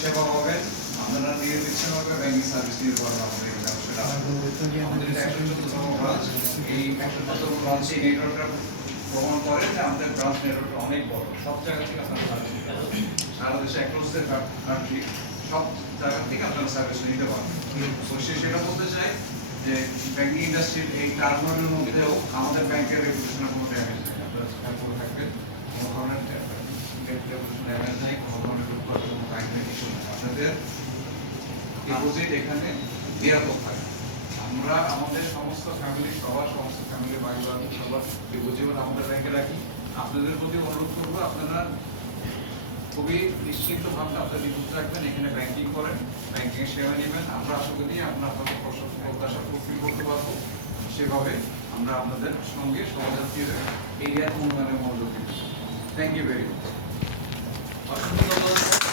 সেবা পাবেন আপনারা নিয়ে দিচ্ছেন ব্যাংকিং সার্ভিস নিয়ে পাবেন আমাদের এখানে সেটা আমাদের একশো চোদ্দতম ব্রাঞ্চ এই একশো চোদ্দতম ব্রাঞ্চ নেটওয়ার্কটা প্রমাণ করে যে আমাদের ব্রাঞ্চ নেটওয়ার্ক অনেক বড়। সব জায়গা থেকে আপনারা সার্ভিস সারা দেশে অ্যাক্রস দ্য কান্ট্রি সব জায়গা থেকে আপনারা সার্ভিস নিতে পারবেন। তো সে সেটা বলতে চাই যে ব্যাংকিং ইন্ডাস্ট্রির এই টার্মোলের মধ্যেও আমাদের ব্যাংকের রেপুটেশনের কোনো ড্যামেজ নেই। আপনারা খেয়াল করে থাকবেন, কোনো ধরনের ড্যামেজ নেই, কোনো ধরনের রূপকথা, কোনো কাহিনী কিছু নেই। আপনাদের ডিপোজিট এখানে নিরাপদ থাকে। আমরা আমাদের সমস্ত ফ্যামিলি সবার সমস্ত ফ্যামিলি বাড়ি বাড়ি সবার ডিপোজিট আমাদের ব্যাংকে রাখি। আপনাদের প্রতি অনুরোধ করব, আপনারা খুবই নিশ্চিন্ত ভাবে আপনার ডিপোজিট রাখবেন এখানে ব্যাংকিং করেন ব্যাংকিং সেবা নেবেন। আমরা আশা করি আমরা আপনাদের প্রত্যাশা ফুলফিল করতে পারব। সেভাবে আমরা আপনাদের সঙ্গে সহযাত্রীর এরিয়ার উন্নয়নে মনোযোগ দিব থ্যাংক ইউ ভেরি মাচ